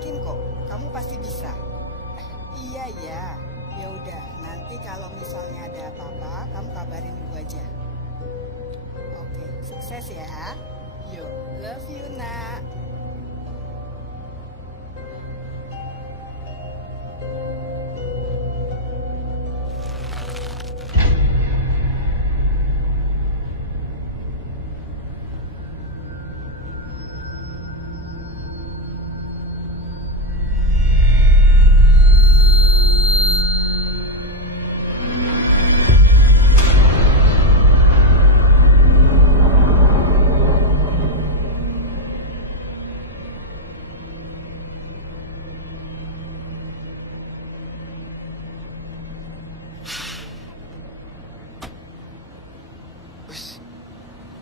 yakin kok, kamu pasti bisa. Iya ya, ya udah. Nanti kalau misalnya ada apa-apa, kamu kabarin ibu aja. Oke, sukses ya. Yo, love you nak.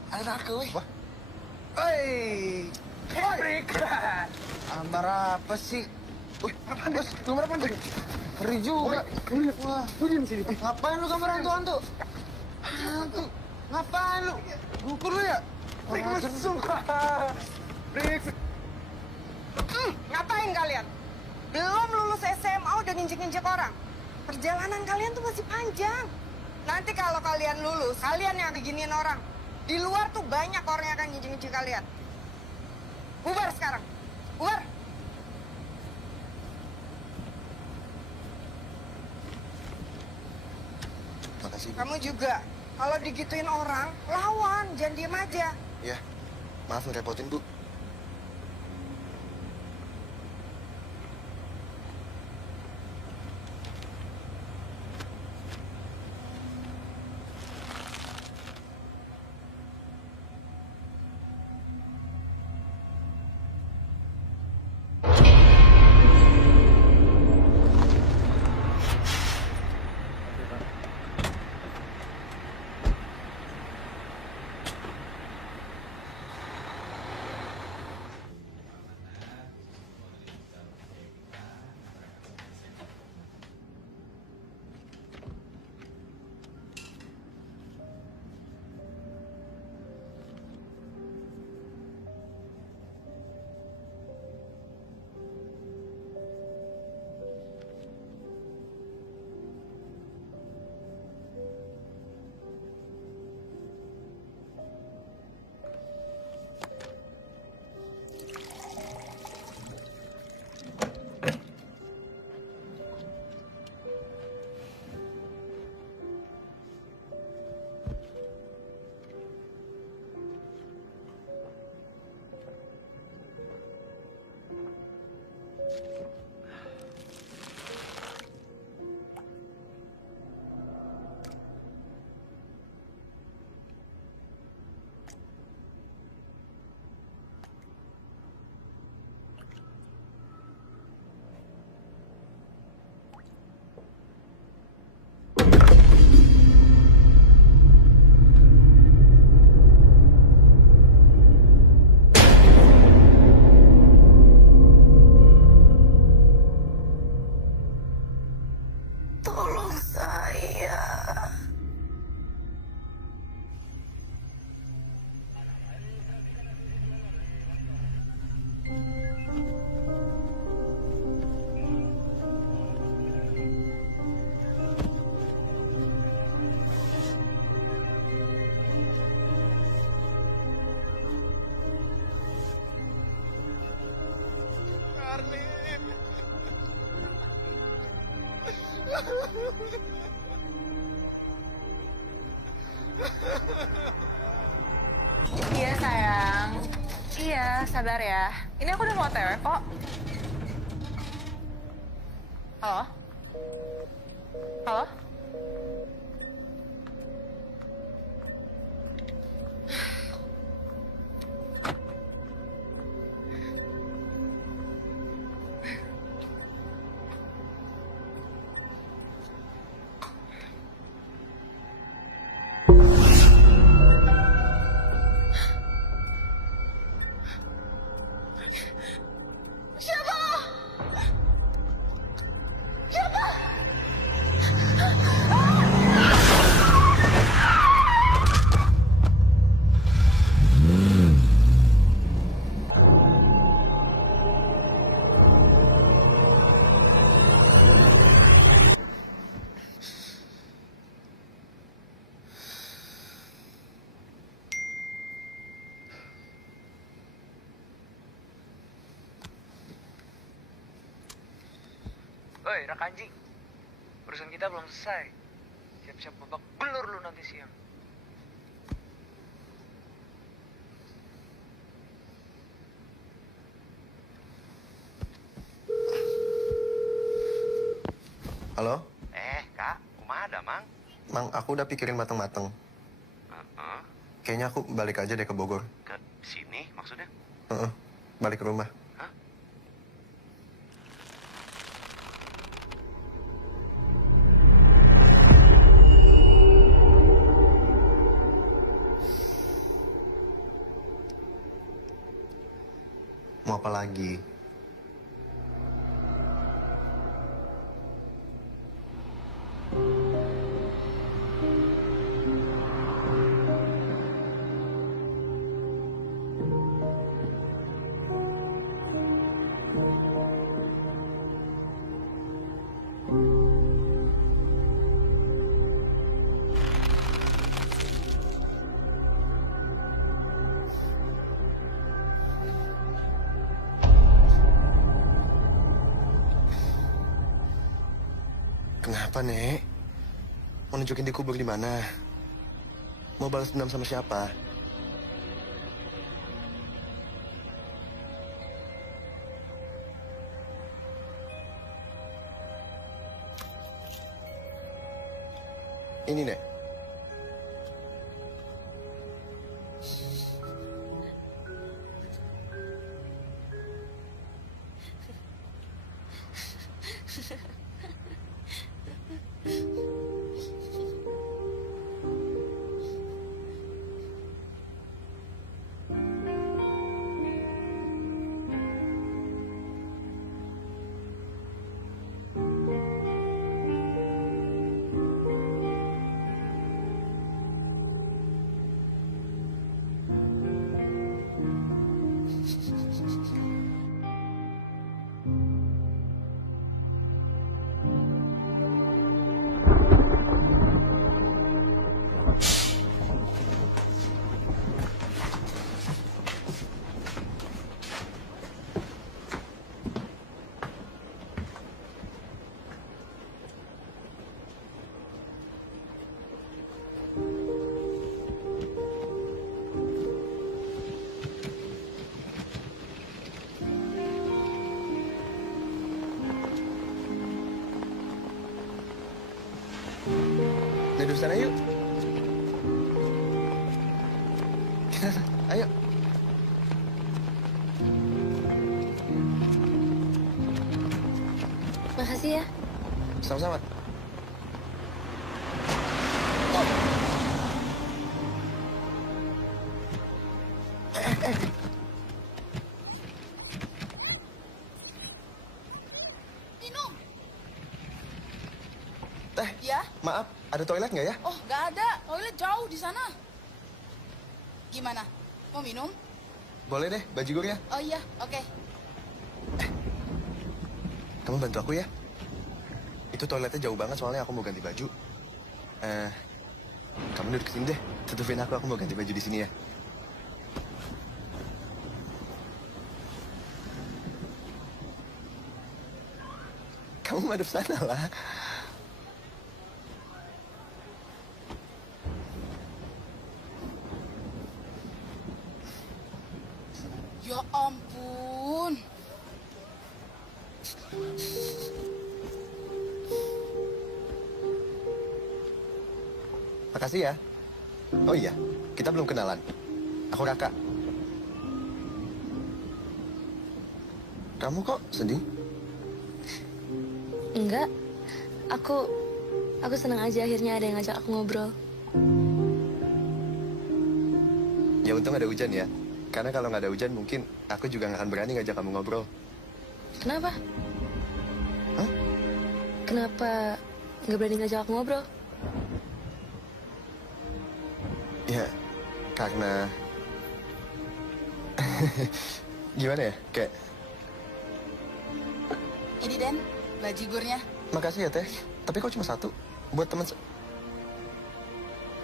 Ada narko, weh. Wah. Hei, break. Ambar apa sih? Wih, apaan, Bos? Gambar apaan, Bos? Ngeri juga. Wah, lu di sini. Ngapain lu gambar hantu-hantu? Hantu. Ngapain lu? Gukur lu ya? Break mesum. Break. Ngapain kalian? Belum lulus SMA udah nginjek-nginjek orang. Perjalanan kalian tuh masih panjang. Nanti kalau kalian lulus, kalian yang beginiin orang. Di luar tuh banyak orang yang akan nginjek-nginjek kalian. Bubar sekarang. Bubar. Makasih. Kamu juga. Kalau digituin orang, lawan. Jangan diem aja. Ya, maaf ngerepotin, Bu. Iya sayang, iya sabar ya. Ini aku udah mau OTW kok. Halo? Halo? Siapa? Oi, Raka anjing. Urusan kita belum selesai. Siap-siap babak belur lu nanti siang. Halo? Kak, kumaha ada, Mang? Mang, aku udah pikirin mateng-mateng. Heeh. Kayaknya aku balik aja deh ke Bogor. Ke sini maksudnya? Heeh, balik ke rumah. Hah? Mau apa lagi? Kenapa, Nek? Mau nunjukin dikubur di mana? Mau balas dendam sama siapa? Ini, Nek. Duduk sana yuk. Ayo. Makasih ya. Sama-sama. Minum. Teh, Ya? maaf, ada toilet nggak ya? Oh, nggak ada. Toilet jauh di sana. Gimana? Mau minum? Boleh deh, bajigurnya. Oh iya, oke. Kamu bantu aku ya. Itu toiletnya jauh banget soalnya aku mau ganti baju. Kamu duduk sini deh. Tutupin aku mau ganti baju di sini ya. Kamu madep sana lah. Ya ampun. Makasih ya. Oh iya, kita belum kenalan. Aku Raka. Kamu kok sedih? Enggak. Aku senang aja akhirnya ada yang ngajak aku ngobrol. Ya untung ada hujan ya. Karena kalau nggak ada hujan mungkin aku juga nggak akan berani ngajak kamu ngobrol. Kenapa? Hah? Kenapa nggak berani ngajak aku ngobrol? Ya, karena... Gimana ya? Kayak... Ini Den, bajigurnya. Makasih ya, Teh. Tapi kok cuma satu? Buat teman...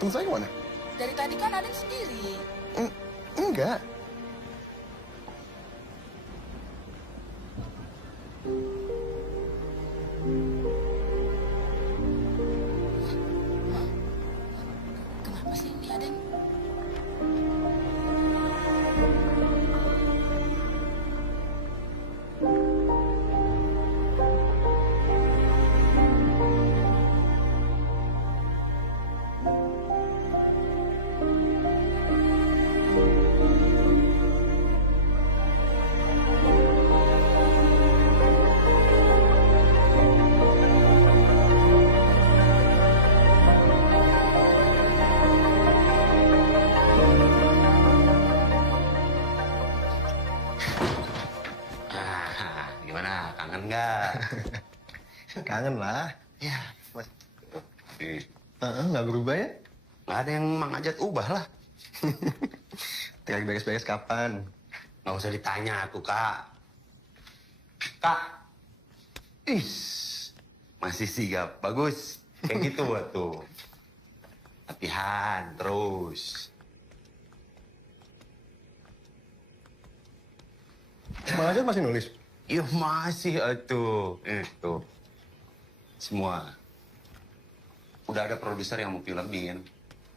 Teman saya kemana? Dari tadi kan Aden sendiri. Enggak. Gimana, kangen nggak? Kangen lah. Ya, Mas, ih, nggak berubah ya? nggak ada yang Mang Ajat ubah lah. Tinggal beres-beres kapan? Nggak usah ditanya tuh, Kak. Kak, masih sigap, bagus. Kayak gitu tuh. Latihan terus. Mang Ajat masih nulis? Iya masih tuh. Tuh. Semua. Udah ada produser yang mau filmin.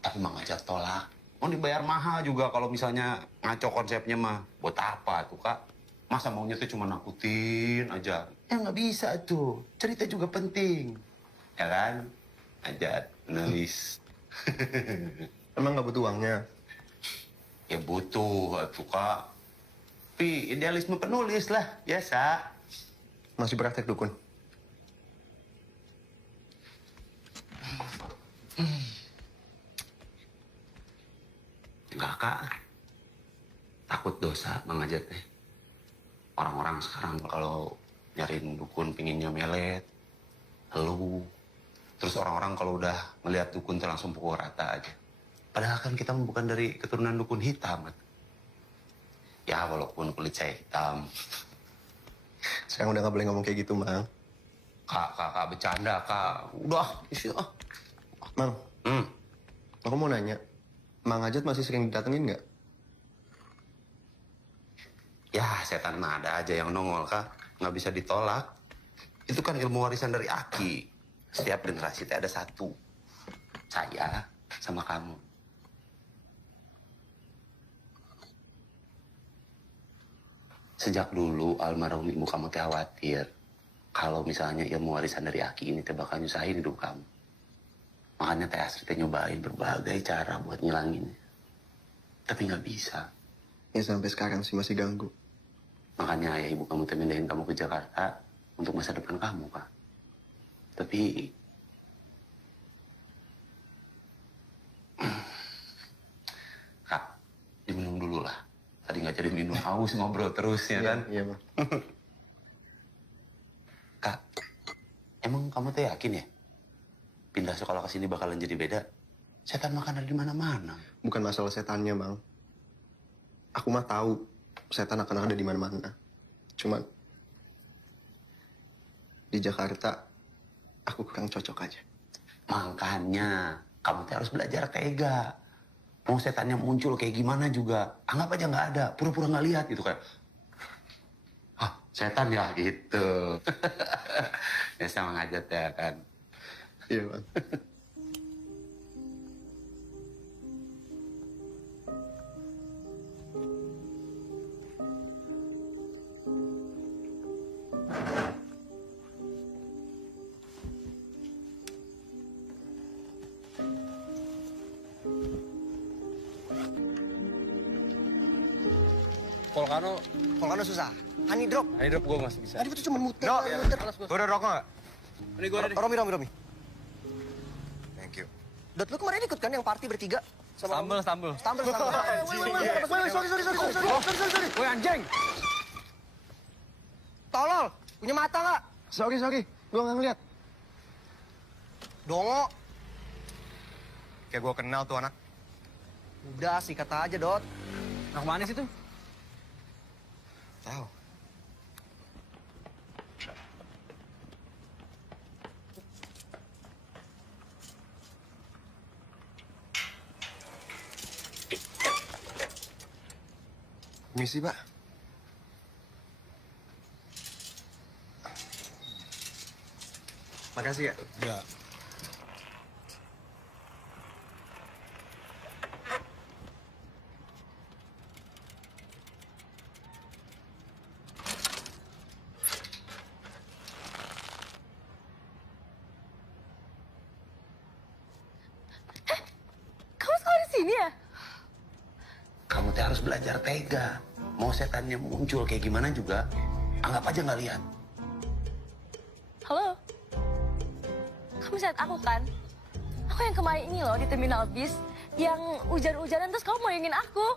Tapi Mang Ajat tolak. Mau dibayar mahal juga kalau misalnya ngaco konsepnya mah. Buat apa tuh, Kak? Masa maunya tuh cuma nakutin aja. Ya nggak bisa tuh. Cerita juga penting. Ya kan? Ajat, nulis. Emang nggak butuh uangnya? Ya butuh tuh, Kak. Tapi idealisme penulis lah, biasa. Masih praktek dukun? Enggak, Kak. Takut dosa Mang Ajat teh. Orang-orang sekarang kalau nyariin dukun pinginnya melet, elu. Terus orang-orang kalau udah ngelihat dukun tuh langsung pukul rata aja. Padahal kan kita bukan dari keturunan dukun hitam. Ya walaupun kulit saya hitam. Sekarang udah nggak boleh ngomong kayak gitu, Mang. Kak, bercanda, Kak. Udah, isi ah. Mang, Hmm. aku mau nanya. Mang Ajat masih sering didatengin nggak? Ya, setan mah ada aja yang nongol, Kak. Nggak bisa ditolak. Itu kan ilmu warisan dari Aki. Setiap generasi teh ada satu. Saya sama kamu. Sejak dulu almarhum ibu kamu teh khawatir. Kalau misalnya ilmu warisan dari Aki ini teh bakal nyusahin hidup kamu. Makanya teh Astrid teh nyobain berbagai cara buat ngilanginnya. Tapi nggak bisa. Ya sampai sekarang sih masih ganggu. Makanya ayah ibu kamu teh mindahin kamu ke Jakarta untuk masa depan kamu, Kak. Tapi Kak, diminum dulu lah. Tadi nggak jadi minum, haus ngobrol terus ya kan? Iya, Mang. Kak, emang kamu teh yakin ya? Pindah sekolah ke sini bakalan jadi beda? Setan makan ada di mana-mana. Bukan masalah setannya, Mang. Aku mah tahu setan akan ada di mana-mana. Cuman di Jakarta aku kurang cocok aja. Makanya kamu teh harus belajar tega. Mau setannya muncul kayak gimana juga, anggap aja nggak ada, pura-pura nggak lihat gitu kayak. Ah, setan ya gitu. Ya sama ngajat ya kan. Iya, Bang. Volcano susah. Honey drop. Ini drop gue masih bisa. Tadi itu cuma muter. No, muter. Gue udah rokok nggak? Ini gue ada nih. Romi. Thank you. Dot, lu kemarin ikut kan yang party bertiga? Sambel. Stumble. Sorry. Woi anjing! Tolol, punya mata nggak? Sorry. Gua nggak ngeliat. Dongo. Kayak gua kenal tuh anak. Udah, sih kata aja, Dot. Nah kemana sih tuh? Tahu. Misi, Pak. Makasih ya. Ya. Kamu sekolah di sini ya? Kamu teh harus belajar tega. Mau setannya muncul kayak gimana juga, anggap aja nggak lihat. Halo? Kamu lihat aku kan? Aku yang kemarin ini loh di terminal bis. Yang hujan-hujanan terus kamu mau ingin aku.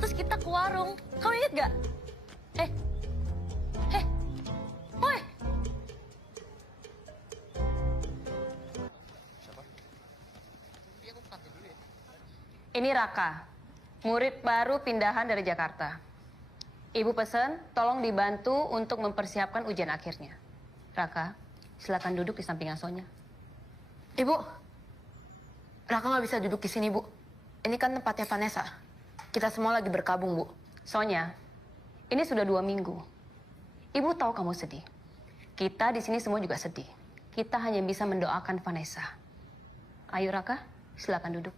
Terus kita ke warung. Kamu inget gak? Ini Raka, murid baru pindahan dari Jakarta. Ibu pesen, tolong dibantu untuk mempersiapkan ujian akhirnya. Raka, silakan duduk di samping Sonya. Ibu, Raka nggak bisa duduk di sini, Bu. Ini kan tempatnya Vanessa. Kita semua lagi berkabung, Bu. Sonya, ini sudah 2 minggu. Ibu tahu kamu sedih. Kita di sini semua juga sedih. Kita hanya bisa mendoakan Vanessa. Ayo Raka, silakan duduk.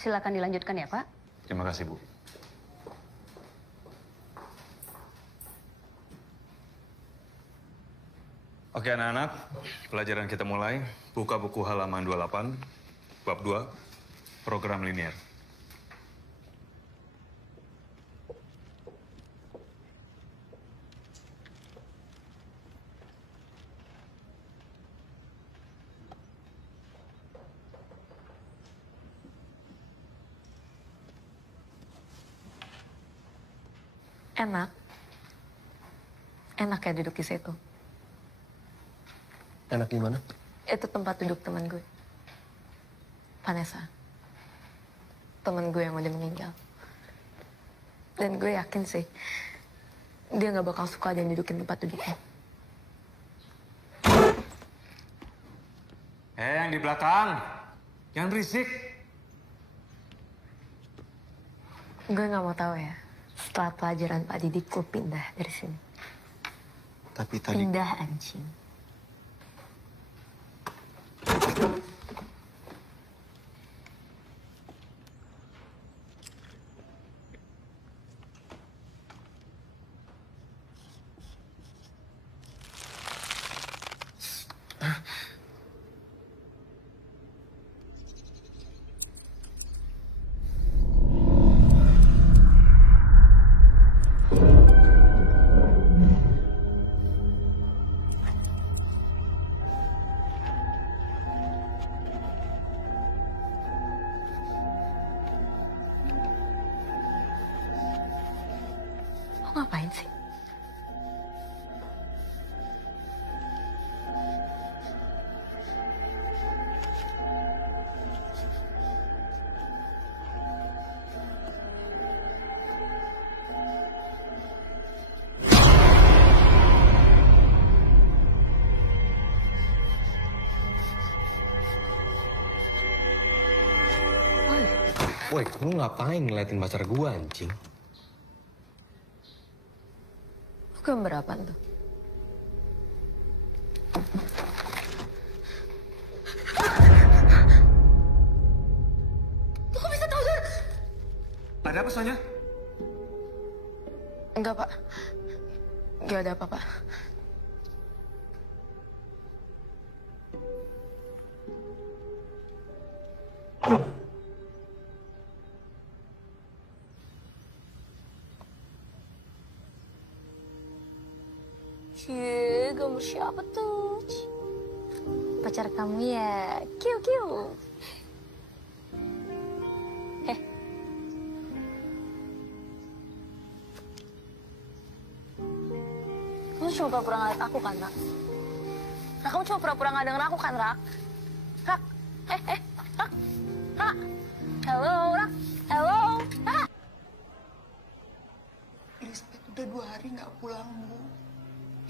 Silakan dilanjutkan ya, Pak. Terima kasih, Bu. Oke anak-anak, pelajaran kita mulai. Buka buku halaman 28, bab 2, program linier. Enak. Enak ya duduk di situ. Enak gimana? Itu tempat duduk teman gue. Vanessa. Teman gue yang udah meninggal. Dan gue yakin sih, dia nggak bakal suka ada yang dudukin tempat duduknya. Yang di belakang, jangan berisik. Gue nggak mau tahu ya. Setelah pelajaran Pak Didik, gue pindah dari sini. Tapi tadi... Pindah anjing. Lo ngapain sih? Woi, lu ngapain ngeliatin pacar gua, anjing? Lo gambar apaan tuh? Lo kok bisa tahu, Dor? Ada apa, Sonya? Enggak, Pak. Enggak ada apa-apa. Cie, gambar siapa tuh? Pacar kamu ya? Kiu. Kamu cuma pura-pura ngeliat aku kan, Rak? Rak, kamu cuma pura-pura nggak denger aku kan, Rak? Rak, Rak, Rak. Halo, Rak. Halo, Rak. Lisbeth udah 2 hari nggak pulang, Bu.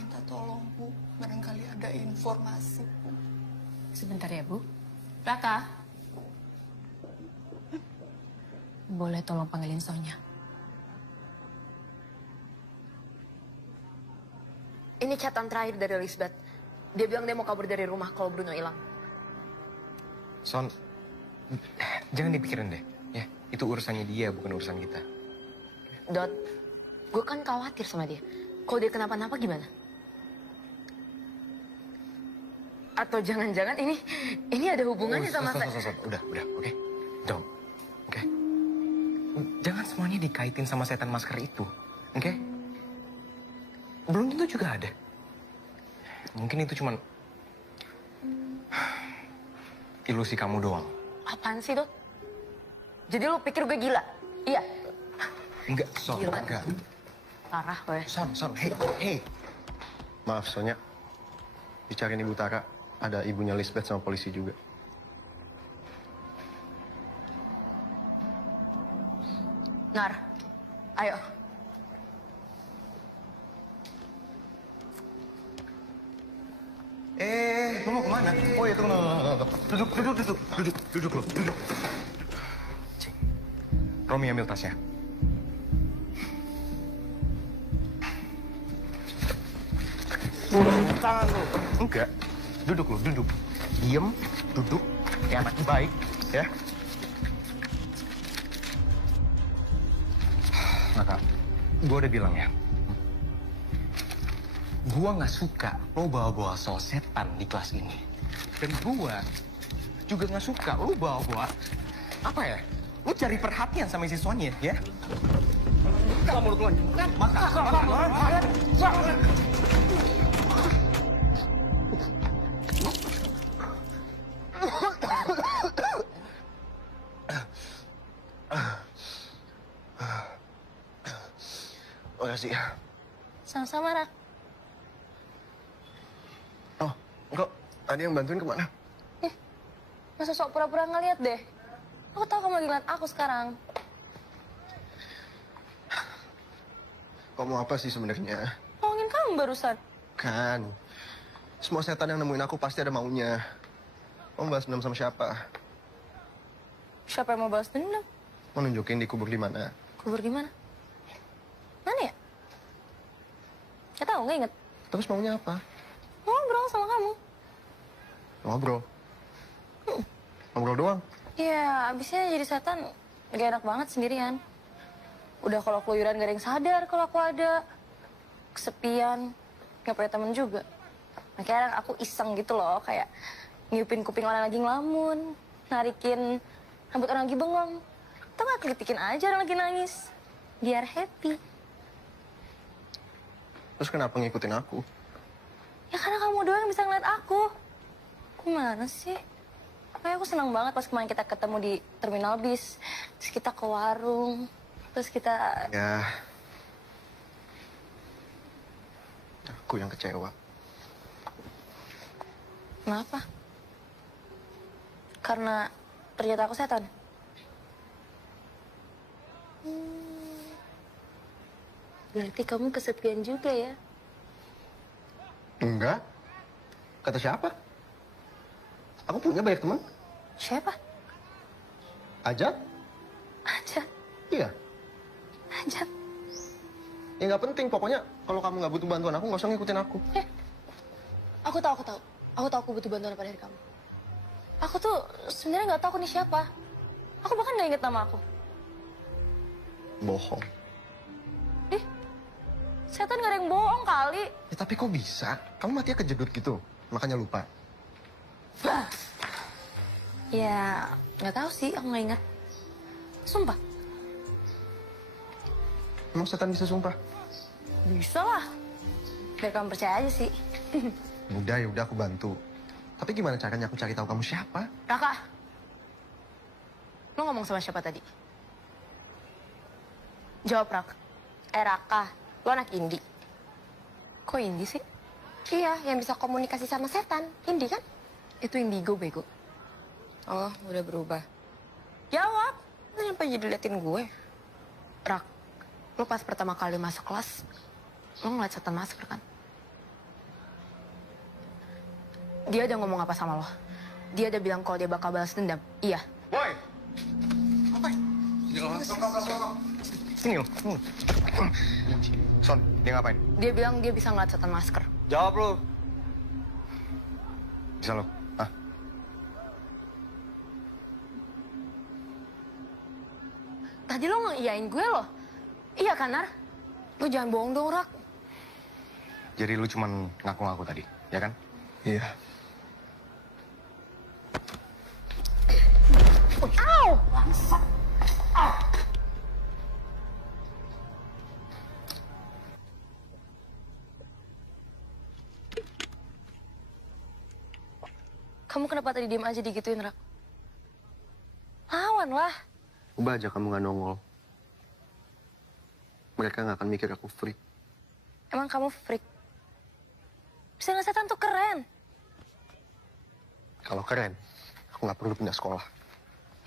Minta tolong, Bu. Barangkali ada informasi, Bu. Sebentar ya, Bu. Raka. Boleh tolong panggilin Sonya? Ini catatan terakhir dari Lisbeth. Dia bilang dia mau kabur dari rumah kalau Bruno hilang. Son, jangan dipikirin deh. Ya, itu urusannya dia, bukan urusan kita. Dot, gue kan khawatir sama dia. Kalau dia kenapa-napa gimana? Atau jangan-jangan ini ada hubungannya sama saya? Udah, oke? Don't, oke? Jangan semuanya dikaitin sama setan masker itu, oke? Belum tentu juga ada. Mungkin itu cuman ilusi kamu doang. Apaan sih, Dot? Jadi lo pikir gue gila? Iya. Enggak, Son, Gila. enggak. Parah gue. Son, hey. Maaf, Sonya. Dicariin Ibu Tara. Ada ibunya Lisbeth sama polisi juga. Nar, ayo. Lu mau kemana? Oh iya, tunggu. Duduk lo, duduk. Cing. Romi ambil tasnya. Tangan lu. Enggak. Duduk lo, duduk. Diem, duduk. Kayak anak baik, ya. Maka, gue udah bilang ya. Gua nggak suka lo bawa-bawa soal setan di kelas ini. Dan gua juga nggak suka lo bawa-bawa apa ya? Lo cari perhatian sama siswanya, ya? Kalau mulut lo, Makasih. Sama-sama, Rak. Oh, kok tadi yang bantuin kemana? Masa sok pura-pura ngeliat deh. Aku tahu kamu lagi ngeliat aku sekarang. Kok mau apa sih sebenarnya? Ngomongin kamu barusan. Kan, semua setan yang nemuin aku pasti ada maunya. Kamu balas dendam sama siapa? Siapa yang mau balas dendam? Mau nunjukin dikubur di mana? Kubur di mana? Mana ya? Gak tahu, nggak inget. Terus maunya apa? Ngobrol sama kamu. Ngobrol. Ngobrol doang. Iya, abisnya jadi setan gak enak banget sendirian. Udah kalau keluyuran gak ada yang sadar kalau aku ada. Kesepian, gak punya temen juga. Makanya aku iseng gitu loh, kayak nyiupin kuping orang lagi ngelamun, narikin rambut orang lagi bengong. Atau gak kelitikin aja orang lagi nangis. Biar happy. Terus kenapa ngikutin aku? Ya karena kamu doang yang bisa ngeliat aku. Gimana sih? Makanya aku senang banget pas kemarin kita ketemu di terminal bis. Terus kita ke warung. Terus kita... Ya. Aku yang kecewa. Kenapa? Karena ternyata aku setan? Berarti kamu kesepian juga ya? Enggak. Kata siapa? Aku punya banyak teman. Siapa? Ajat? Ajat? Iya. Ajat? Ya nggak penting, pokoknya kalau kamu nggak butuh bantuan aku, nggak usah ngikutin aku. Aku tahu. Aku tahu aku butuh bantuan apa dari kamu. Aku tuh sebenarnya nggak tahu aku nih siapa. Aku bahkan nggak inget nama aku. Bohong. Setan gak ada yang bohong kali. Ya, tapi kok bisa? Kamu matinya kejedut gitu, makanya lupa. Ya, nggak tahu sih, aku nggak ingat. Sumpah. Emang setan bisa sumpah? Bisa lah. Biar kamu percaya aja sih. Udah aku bantu. Tapi gimana caranya aku cari tahu kamu siapa? Raka. Lo ngomong sama siapa tadi? Jawab, Raka. Raka. Lo anak Indi. Kok Indi sih? Iya, yang bisa komunikasi sama setan. Indi kan? Itu Indigo, bego. Oh, udah berubah. Jawab. Kenapa jadi liatin gue? Rak, lo pas pertama kali masuk kelas, lo ngeliat setan masker kan? Dia ada ngomong apa sama lo? Dia ada bilang kalau dia bakal balas dendam? Iya. Boy! Apa? Sini lo. Son, dia ngapain? Dia bilang dia bisa ngeliat setan masker. Jawab lo. Bisa lo? Hah? Tadi lo ngeiyain gue loh. Iya kan, Nar? Lo jangan bohong dong, Rak. Jadi lu cuman ngaku-ngaku tadi, ya kan? Iya. Au! Bangsat. Au! Kamu kenapa tadi diem aja digituin, Rak? Lawan lah. Coba aja kamu nggak nongol. Mereka nggak akan mikir aku freak. Emang kamu freak? Bisa ngeliat setan tuh keren. Kalau keren, aku nggak perlu pindah sekolah.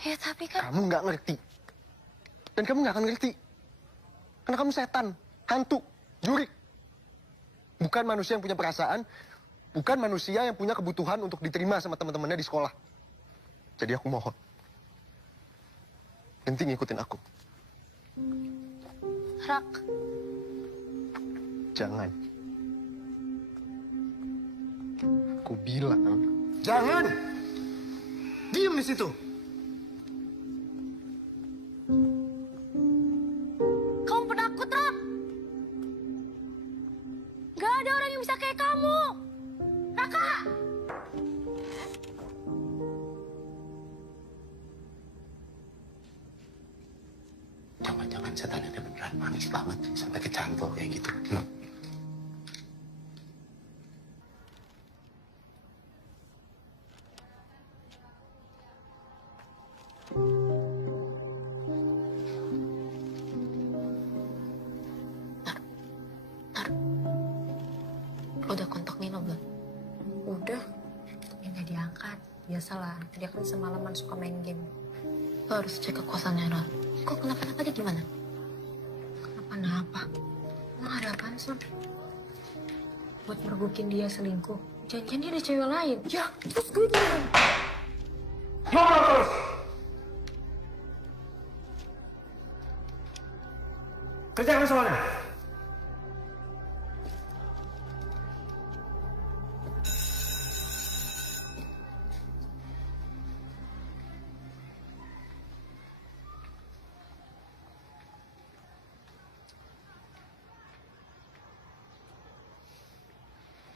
Ya tapi kan... Kamu nggak ngerti. Dan kamu nggak akan ngerti. Karena kamu setan, hantu, jurik. Bukan manusia yang punya perasaan, bukan manusia yang punya kebutuhan untuk diterima sama teman-temannya di sekolah. Jadi aku mohon, henti ngikutin aku. Rak, Jangan. Aku bilang, jangan. Diam di situ. kamu penakut, Rak. Gak ada orang yang bisa kayak kamu. Raka! Jangan-jangan setan itu beneran manis banget sampai kecantol kayak gitu. Lo udah kontak Nino belum? Udah. Tapi nggak diangkat. Biasalah, dia kan semalaman suka main game. Lo harus cek ke kosannya, Ral. Kok kenapa-napa dia gimana? Kenapa-napa? Emang ada apaan, Son? Buat mergukin dia selingkuh. Jangan-jangan dia ada cewek lain. Ya, terus gue gimana? Ngobrol terus! Kerjakan soalnya.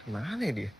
Mana ya dia?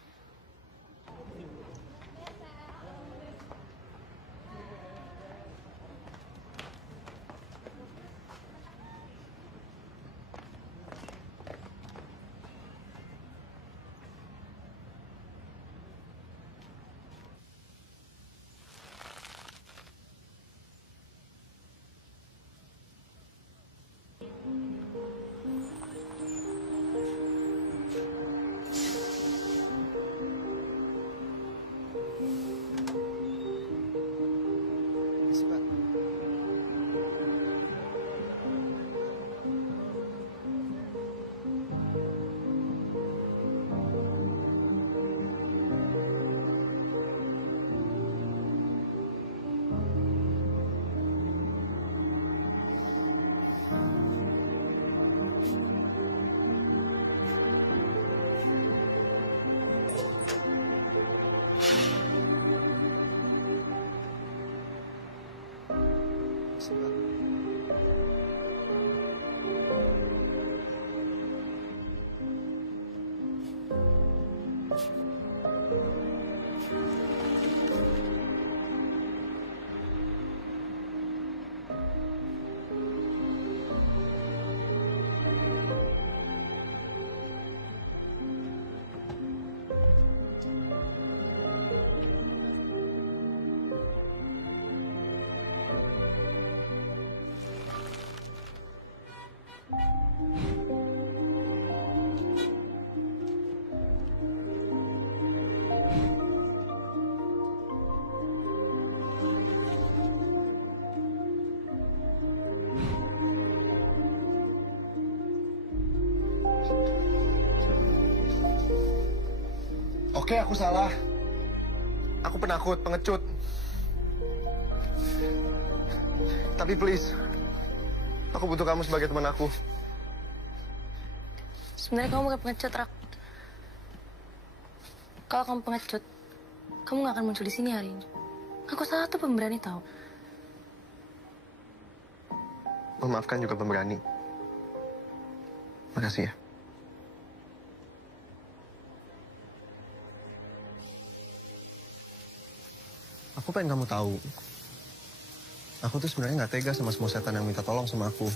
Oke, aku salah. Aku penakut, pengecut. Tapi please, aku butuh kamu sebagai teman aku. Sebenarnya kamu bukan pengecut, Rak. Kalau kamu pengecut, kamu gak akan muncul di sini hari ini. Aku salah tuh pemberani tahu. Memaafkan juga pemberani. Makasih ya. Aku pengen kamu tahu. Aku tuh sebenarnya nggak tega sama semua setan yang minta tolong sama aku.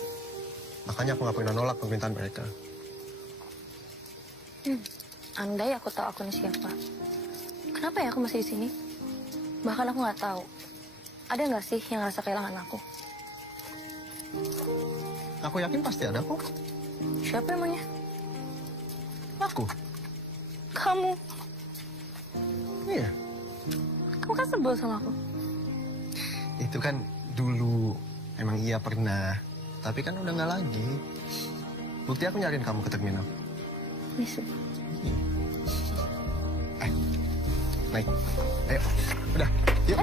Makanya aku nggak pernah nolak permintaan mereka. Andai aku tahu aku ini siapa, kenapa ya aku masih di sini? Bahkan aku nggak tahu. Ada nggak sih yang ngerasa kehilangan aku? Aku yakin pasti ada kok. Siapa emangnya? Aku. Kamu. Iya. Kamu kan sebel sama aku. Itu kan dulu. Emang iya pernah. Tapi kan udah nggak lagi. Bukti aku nyariin kamu ke terminal. Bisa. Naik. Ayo. Udah. Yuk.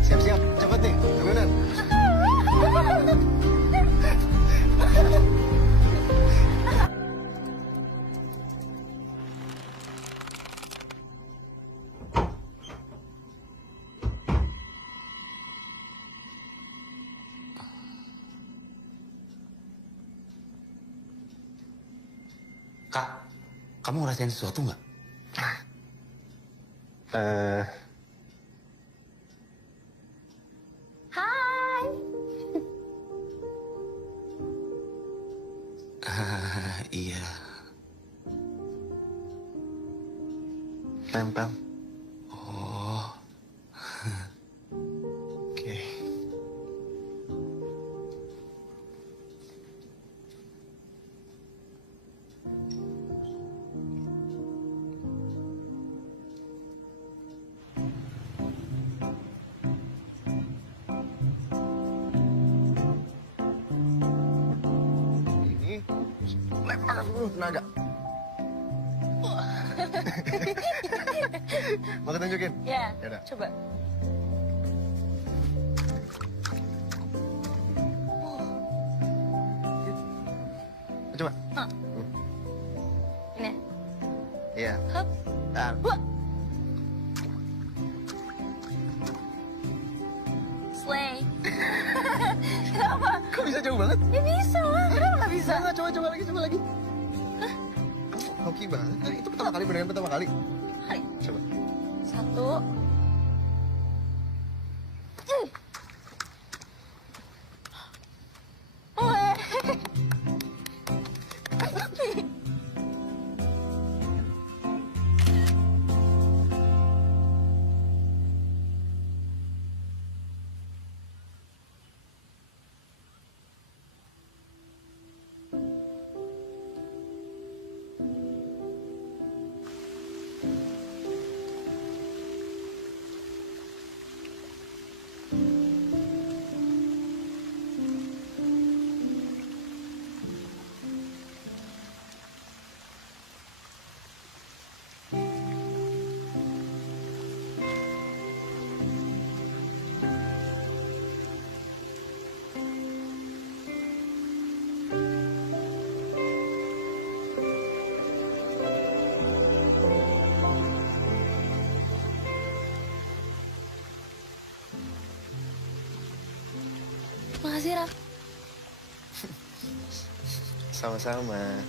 Siap-siap. Cepet nih. Turunan. Kak, kamu ngerasain sesuatu nggak? Hai. Iya. Tempel. Oh. Oke. Ini lempar dulu tenaga. Mau kita tunjukin? Ya, Yaudah. coba. Coba. Ini. Iya. Hup. Nah. Slay. Kenapa? Kok bisa jauh banget? Ya bisa lah. Kenapa nggak bisa? Nggak, coba lagi. Hoki banget. Nah, itu pertama kali, beneran pertama kali. Hai. Coba. 1. Weh. Makasih, Raf. Sama-sama.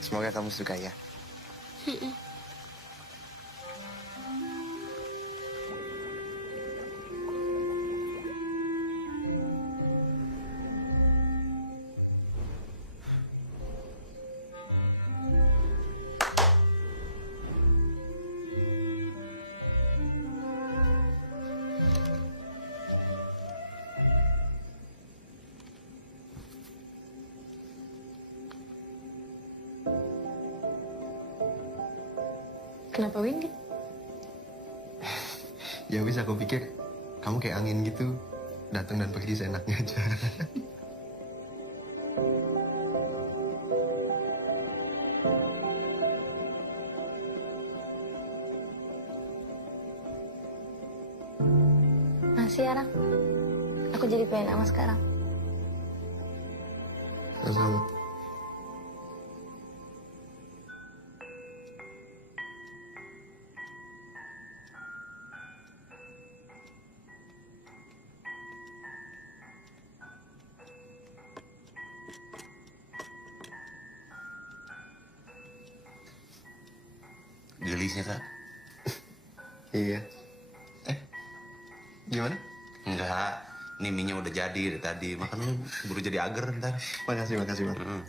Semoga kamu suka ya. Kenapa Windy? Ya wis, aku pikir kamu kayak angin gitu. Datang dan pergi seenaknya aja. Masih ya, Raf. Aku jadi pengen sama sekarang. Sama-sama. Gelisnya, Kak? Iya. Gimana? Enggak. Ini mie-nya udah jadi dari tadi. Makanya buru jadi agar ntar. Makasih, Bang.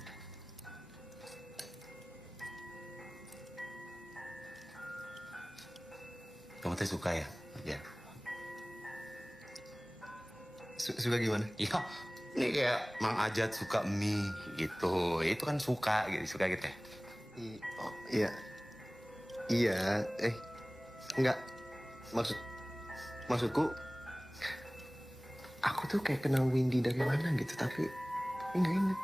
Kamu teh suka ya? Ya. Suka gimana? Iya. Ini kayak Mang Ajat suka mie gitu. Itu kan suka gitu ya. Oh, iya. Iya, enggak. Maksudku, Aku tuh kayak kenal Windy dari mana gitu, tapi nggak inget.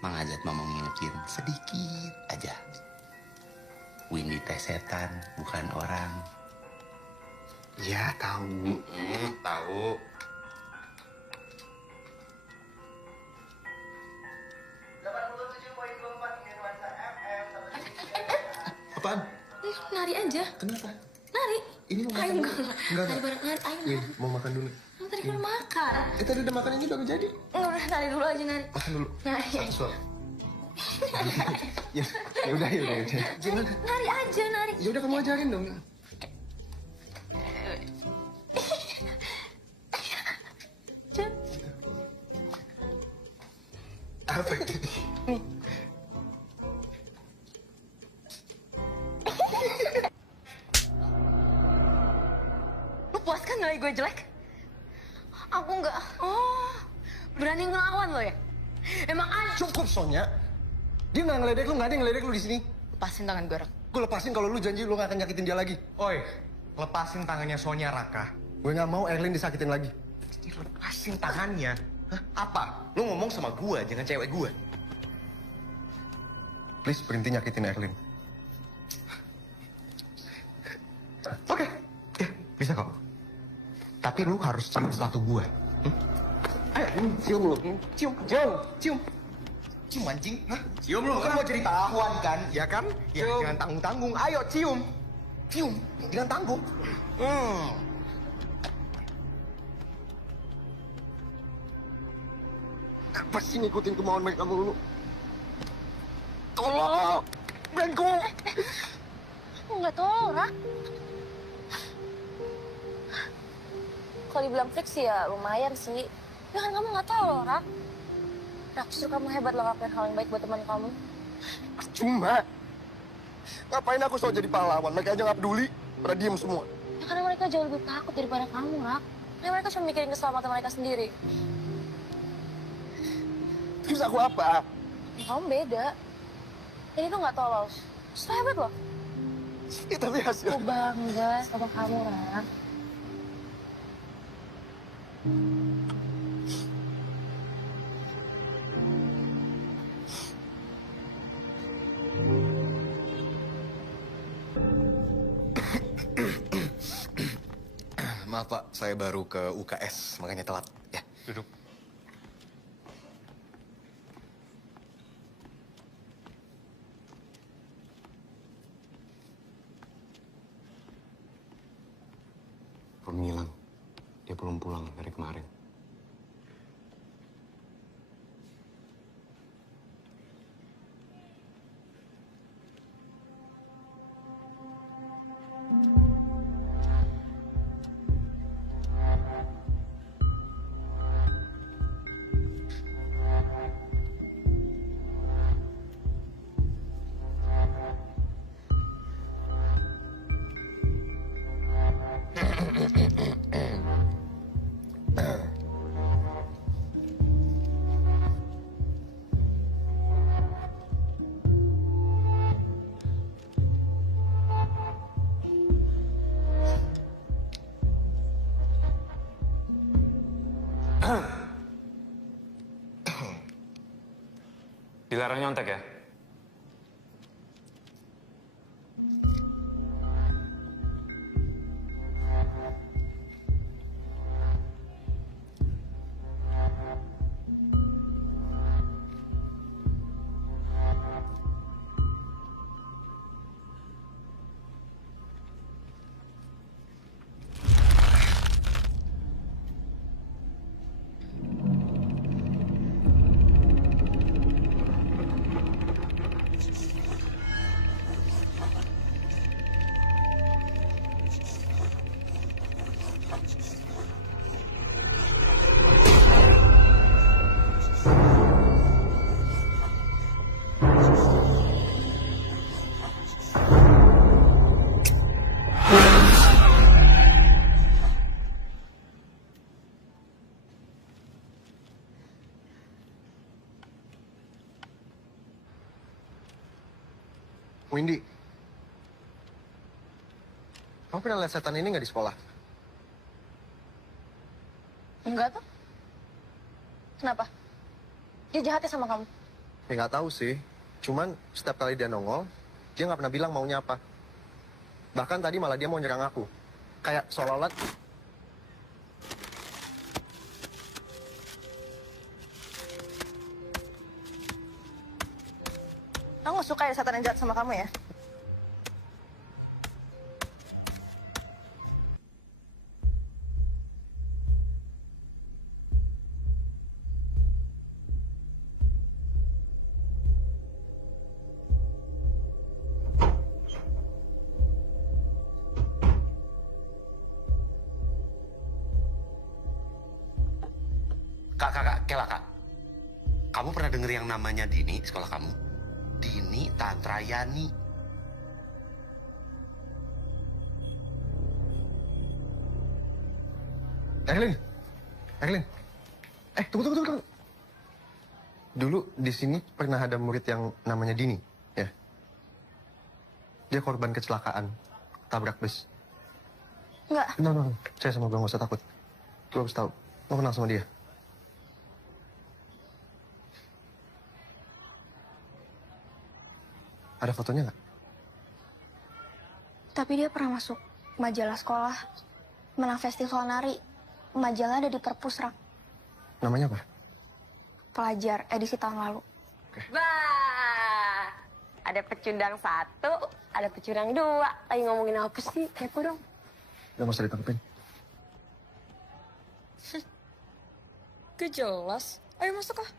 Mang Ajat mama ngingetin sedikit aja. Windy teh setan, bukan orang. Ya, tahu. Tahu. Apaan? Nari aja. Kenapa? Nari. Ini mau makan Ayo, dulu. enggak. Enggak. Nari bareng. Ayo. Win, mau makan dulu. Tadi kan makan. Tadi udah makan ini baru jadi. Udah, nari dulu aja, nari. Makan dulu. Nari. Satu suap. ya udah. Gimana? Nari aja, nari. Ya udah kamu ajarin dong. Apa itu? Nih. Lu puas kan nilai gue jelek? Aku nggak. Oh, berani ngelawan lo ya? Emang aja. Cukup, Sonya. Dia nggak ngeledek lu, nggak ada yang ngeledek lu di sini. Lepasin tangan gue, Rak. Gue lepasin kalau lu janji lu nggak akan nyakitin dia lagi. Oi, lepasin tangannya Sonya, Raka. Gue nggak mau Erlin disakitin lagi. Jadi lepasin tangannya. Hah? Apa? Lu ngomong sama gua, jangan cewek gua. Please berhenti nyakitin Erlin. Oke, ya, bisa kok. Tapi lu harus cium sepatu gua. Ayo, cium lu. Cium. Cium anjing. Hah? Cium lu. Kan mau jadi pahlawan kan, ya kan? Ya, jangan tanggung-tanggung. Ayo, cium. Cium, jangan tanggung. Apa sih ngikutin kemauan mereka mulu? Tolong! Bengku! Aku nggak tahu, Rak. Kalau dibilang fix sih ya lumayan sih. Ya kan kamu nggak tahu loh, Rak. Rak, justru kamu hebat loh ngelakuin hal yang baik buat teman kamu. Cuma, ngapain aku soal jadi pahlawan? Mereka aja nggak peduli, pada diem semua. Ya karena mereka jauh lebih takut daripada kamu, Rak. Karena mereka cuma mikirin keselamatan mereka sendiri. Terus aku apa? Ya, kamu beda. Jadi itu nggak tolos. Justru hebat loh. Ya, tapi hasil... Aku bangga sama kamu, Rak. Maaf Pak, saya baru ke UKS, makanya telat. Ya, duduk. Romi hilang. Dia belum pulang dari kemarin. Dilarang nyontek ya? Windy, kamu pernah lihat setan ini nggak di sekolah? Enggak tuh. Kenapa? Dia jahatnya sama kamu? Ya nggak tahu sih. Cuman setiap kali dia nongol, dia nggak pernah bilang maunya apa. Bahkan tadi malah dia mau nyerang aku. Kayak seolah-olah... Kamu suka ya setan yang jahat sama kamu ya? Kak, Kela, Kak. Kamu pernah denger yang namanya Dini di sekolah kamu? Dini Tantrayani. Evelyn. Tunggu. Dulu di sini pernah ada murid yang namanya Dini, ya. Dia korban kecelakaan, tabrak bus. Enggak. No. Saya sama gue nggak usah takut. Gue harus tahu. Lo kenal sama dia? Ada fotonya nggak? Tapi dia pernah masuk majalah sekolah, menang festival nari. Majalah ada di perpusrak. Namanya apa? Pelajar, edisi tahun lalu. Bah, ada pecundang 1, ada pecundang 2. Lagi ngomongin apa sih? Kepo dong. Udah nggak usah ditangkepin. Gak jelas. Ayo masuk ah.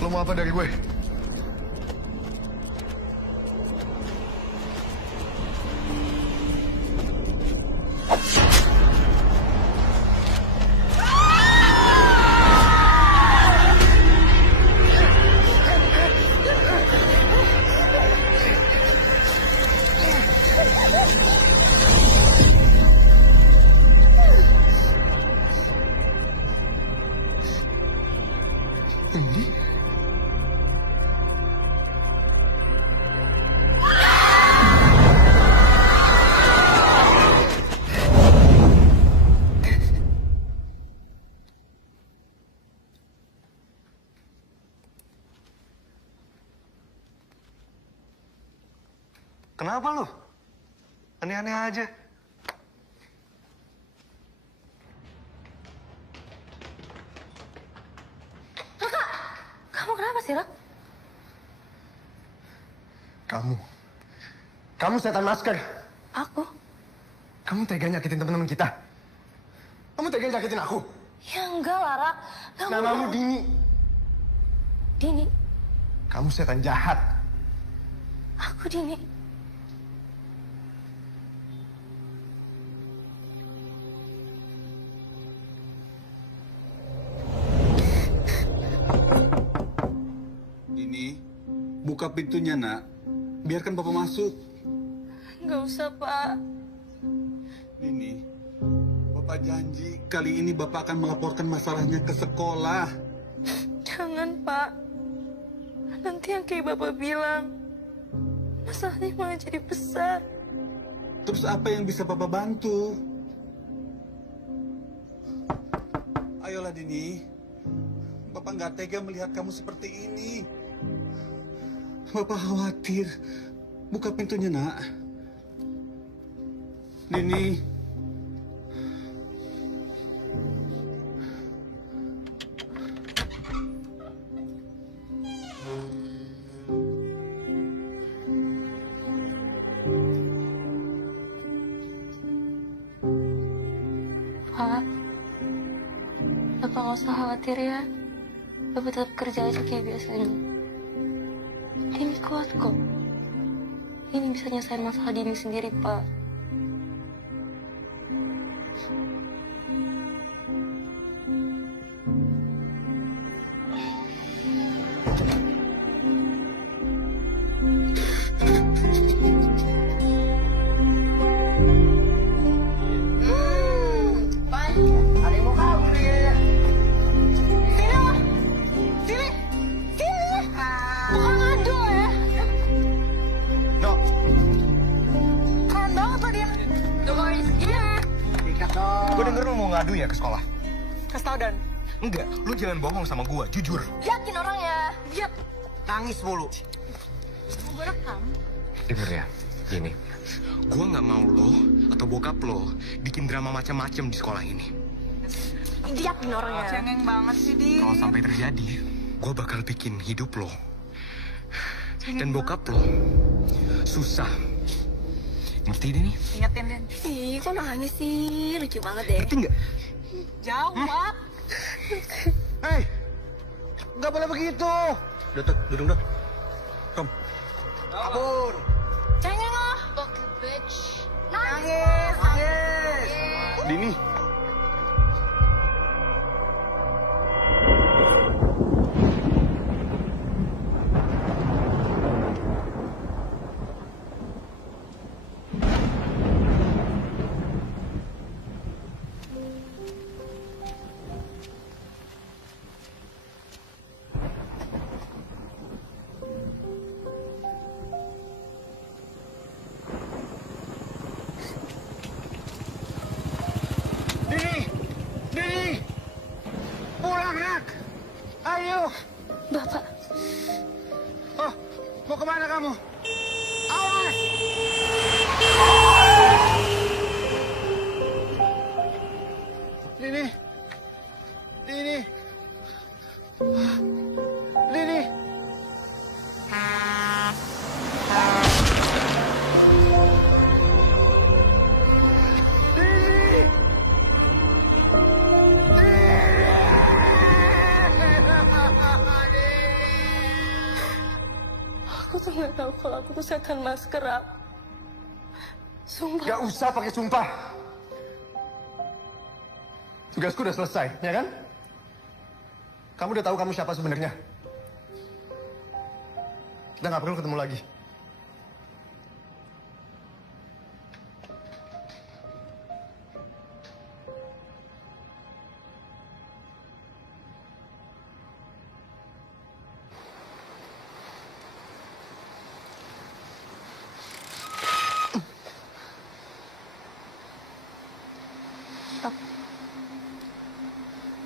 Lo mau apa dari gue? Ini? Kenapa lo? Aneh-aneh aja. Kamu kenapa sih, Rak? Kamu setan masker. Aku? Kamu tega nyakitin teman-teman kita. Kamu tega nyakitin aku. Ya enggak lah, Rak. Namamu Dini. Dini? Kamu setan jahat. Aku Dini. Dini, buka pintunya, Nak. Biarkan Bapak masuk. Nggak usah, Pak. Dini, Bapak janji kali ini Bapak akan melaporkan masalahnya ke sekolah. Jangan, Pak. Nanti yang kayak Bapak bilang, masalahnya malah jadi besar. Terus apa yang bisa Bapak bantu? Ayolah, Dini. Bapak nggak tega melihat kamu seperti ini. Bapak khawatir. Buka pintunya, Nak. Dini. Pak, Bapak nggak usah khawatir ya. Bapak tetap kerja aja kayak biasanya. Dini kuat kok. Ini bisa nyelesain masalah Dini sendiri, Pak. Ada yang mau kabur nih kayaknya. Sini lo. Sini. Sini. Bukan ngadu ya. No, Keren banget lo dia. Iya. Dikat dong. Gue denger lu mau ngadu ya ke sekolah? Kasih tau Dan. Enggak, lu jangan bohong sama gue, jujur. Yakin orangnya. Lihat. Nangis mulu. Mau gue rekam. Dengar ya, gini. Gue nggak mau lo atau bokap lo bikin drama macam-macam di sekolah ini. Yakin orangnya. Cengeng banget sih, Di. Kalau sampai terjadi, gue bakal bikin hidup lo dan bokap lo susah. Ngerti deh nih? Ingetin Den. Ih, kok nangis sih? Lucu banget deh. Ngerti nggak? Jawab. Hei, nggak boleh begitu. Udah, duduk, duduk. Kom. Kabur. Cengeng lo. Nangis, nangis. Dini. Dini, Dini, pulang nak. Ayo. Bapak, Oh, mau kemana kamu? Awas. Dini, Dini, Dini. aku tuh nggak tahu kalau aku tuh setan masker. Sumpah. gak usah pakai sumpah. Tugasku udah selesai, ya kan? Kamu udah tahu kamu siapa sebenarnya. Kita nggak perlu ketemu lagi.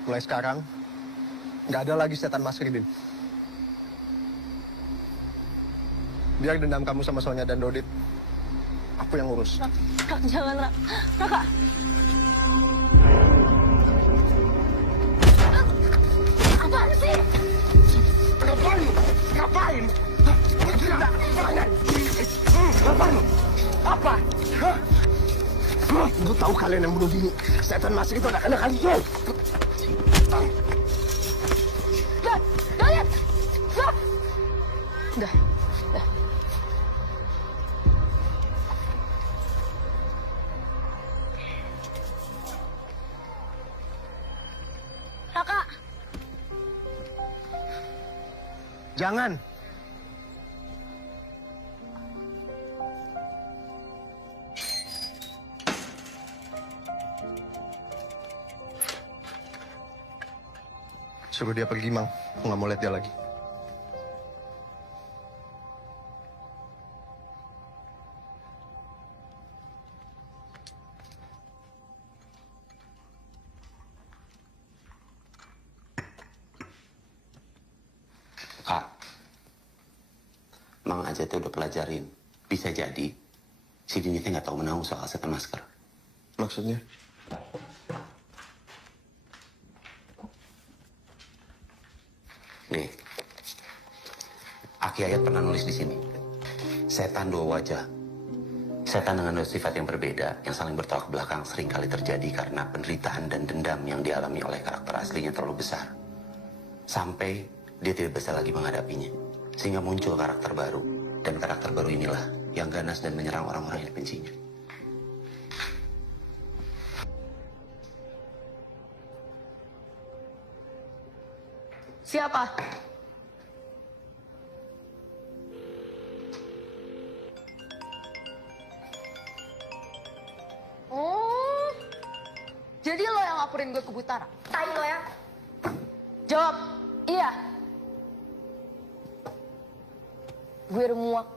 Mulai sekarang, nggak ada lagi setan masker, Din. Biar dendam kamu sama Sonya dan Dodit, aku yang urus. Rak, jangan, Rak. Raka. Apaan sih? Ngapain? Ngapain? Gila. Ngapain? Apa? Hah? Ibu tahu kalian yang bunuh Dini. Setan masker itu anak-anak kalian. Dodit! Udah. Raka. Jangan. Suruh dia pergi, Mang. Aku nggak mau lihat dia lagi. Kak, Mang Ajat udah pelajarin. Bisa jadi si Dini teh nggak tahu menahu soal setan masker. Maksudnya? Nih, Aki Ayat pernah nulis di sini. Setan dua wajah. Setan dengan dua sifat yang berbeda, yang saling bertolak belakang seringkali terjadi karena penderitaan dan dendam yang dialami oleh karakter aslinya terlalu besar. Sampai dia tidak bisa lagi menghadapinya. Sehingga muncul karakter baru. Dan karakter baru inilah yang ganas dan menyerang orang-orang yang dibencinya. Siapa? Oh, jadi lo yang laporin gue ke Butara? Tai lo ya? Jawab, iya. Gue udah muak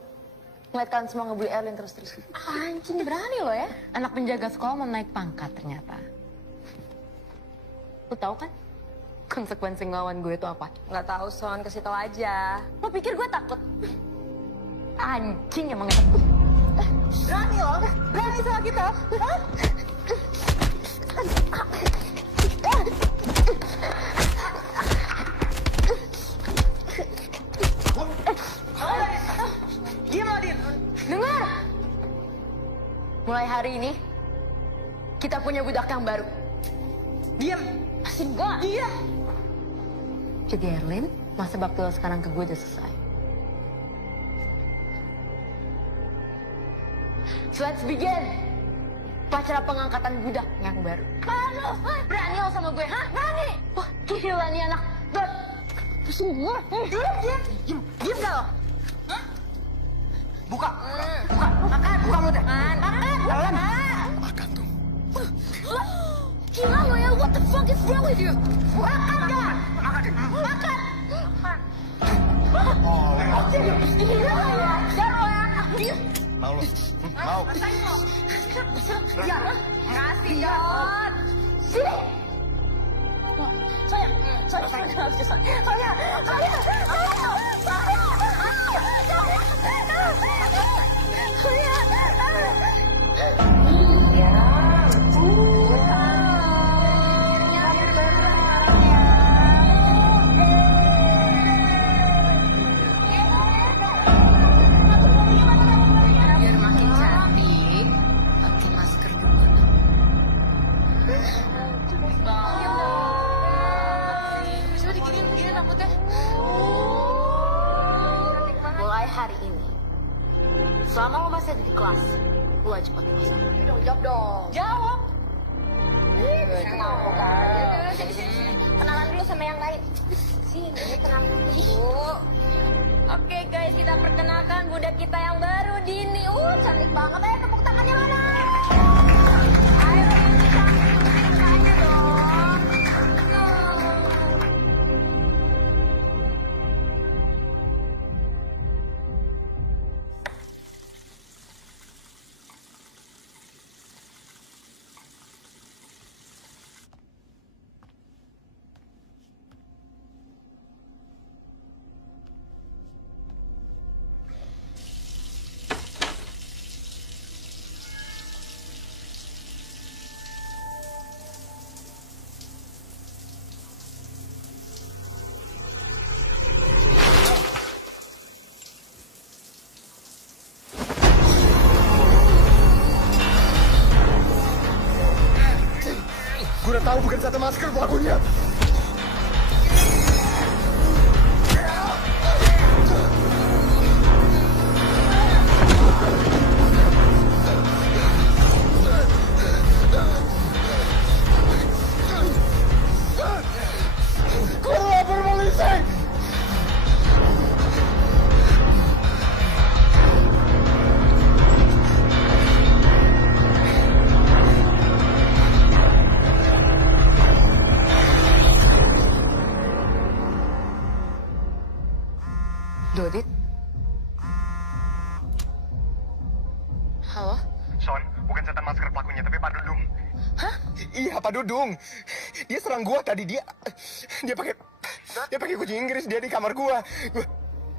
ngeliat kalian semua ngebully Erlin terus-terus. Anjing, berani lo ya. Anak penjaga sekolah mau naik pangkat ternyata. Lo tahu kan konsekuensi ngelawan gue itu apa? Nggak tahu, Son, kasih tau aja. Lo pikir gue takut? Anjing emang itu. Berani lo? Berani sama kita? Hah? Diam lo, Din. Dengar. Mulai hari ini, kita punya budak yang baru. Diam. Masih enggak? Iya. Jadi Erlin, masa bakti lo sekarang ke gue udah selesai. So let's begin. Upacara pengangkatan budak yang baru. Aduh, berani lo sama gue, hah? Berani? Wah, gila nih anak. Dot. Pusing gue. Diam. Diam gak lo? Hah? Buka. Buka. Makan. Buka mulut. Makan. Makan tuh. Gila lo ya, what the fuck is wrong with you? Makan gak? Makan. Makan. Gila lo ya. Jangan lo ya. Diam. Mau lo? Mau. Ya, kasih Jod. Sini. Soalnya. Biar makin cantik, pakai masker dulu. Coba diginiin rambutnya. Mulai hari ini, selama lo masih ada di kelas, lo wajib pakai masker. Jawab dong. Jawab. Sini. Kenalan dulu sama yang lain. Sini, kenalan dulu. Oke guys, kita perkenalkan budak kita yang baru, Dini. Cantik banget. Tepuk tangannya mana? Ayo, Dini, tangannya dong. Gue udah tahu bukan satu masker pelakunya. Gue lapor polisi. Dodit? Halo? Son, bukan setan masker pelakunya, tapi Pak Dudung. Hah? Iya, Pak Dudung. Dia serang gua tadi. Dia pakai kucing Inggris. Dia di kamar gua.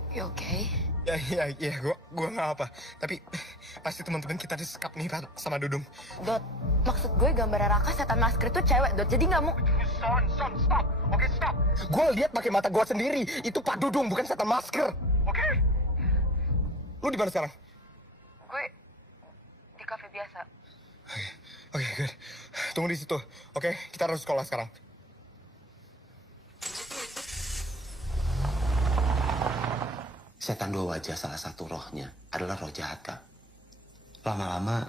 You okay? Iya, gua nggak apa. Tapi pasti teman-teman kita disekap nih sama Dudung. Dot, maksud gue gambar Raka setan masker itu cewek, Dot. Jadi nggak mau... Son, stop. Oke, stop. Gue lihat pakai mata gue sendiri. Itu Pak Dudung, bukan setan masker. Oke? Lu di mana sekarang? Gue di kafe biasa. Oke, good. Tunggu di situ. Oke, kita harus sekolah sekarang. Setan dua wajah salah satu rohnya adalah roh jahat, Kak. Lama-lama,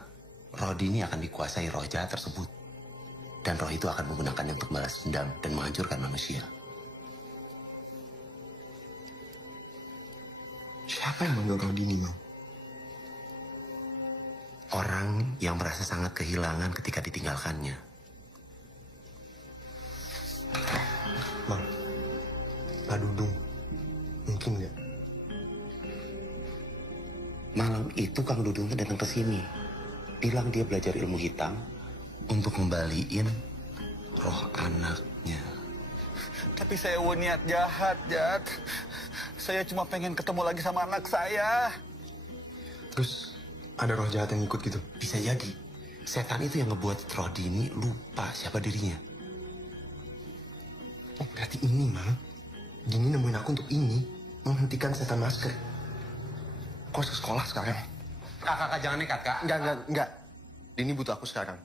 roh ini akan dikuasai roh jahat tersebut. Dan roh itu akan menggunakannya untuk balas dendam dan menghancurkan manusia. Siapa yang manggil Rodini, Mang? Orang yang merasa sangat kehilangan ketika ditinggalkannya. Mang, Pak Dudung, mungkin nggak? Malam itu Kang Dudung datang ke sini. Bilang dia belajar ilmu hitam untuk ngembaliin roh anaknya. Tapi saya niat jahat, Jat. Saya cuma pengen ketemu lagi sama anak saya. Terus ada roh jahat yang ikut gitu? Bisa jadi. Setan itu yang ngebuat roh Dini lupa siapa dirinya. Oh, berarti ini, Mang. Dini nemuin aku untuk ini. Menghentikan setan masker. Kok harus ke sekolah sekarang? Kak, jangan nekat, Kak. Enggak. Dini butuh aku sekarang.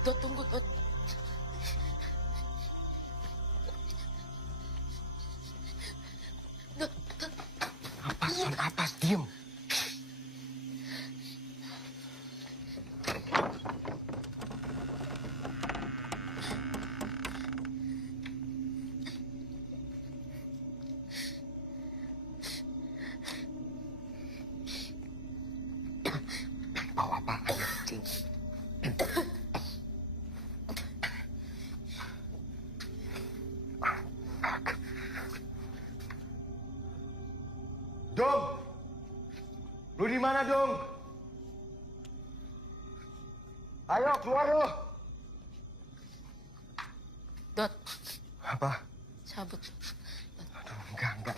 Dot, tunggu, Dot. Dot. Apa, Son? Apa? Diem. Bawa apa? Anjing. Dong! Lu di mana, Dong? Ayo, keluar lu! Dot, Apa? cabut. Aduh,